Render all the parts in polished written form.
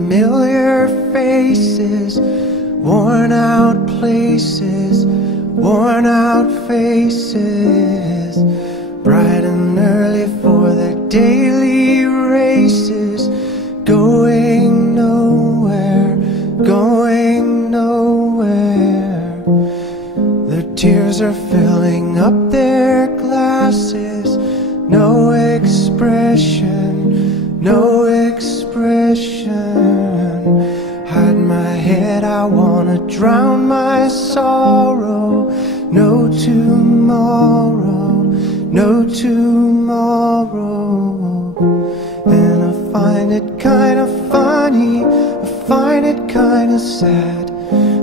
Familiar faces, worn out places, worn out faces, bright and early for their daily races, going nowhere, going nowhere. Their tears are filling up their glasses, no expression, no expression. Hide my head, I wanna drown my sorrow. No tomorrow, no tomorrow. And I find it kinda funny, I find it kinda sad.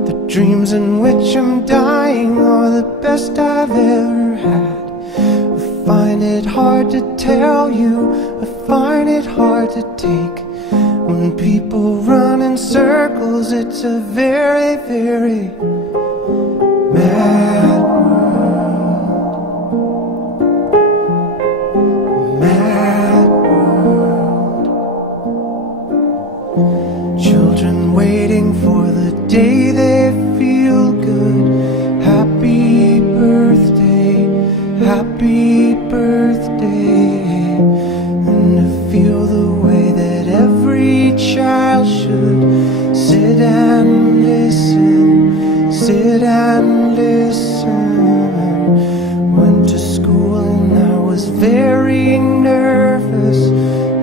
The dreams in which I'm dying are the best I've ever had. I find it hard to tell you, I find it hard to take. When people run in circles, it's a very, very mad world. Mad world. Children waiting for the day they feel good. Happy birthday, happy birthday. And to feel the way that every child should sit and listen, sit and listen. Went to school and I was very nervous.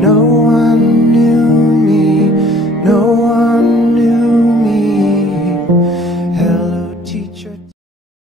No one knew me, no one knew me. Hello, teacher.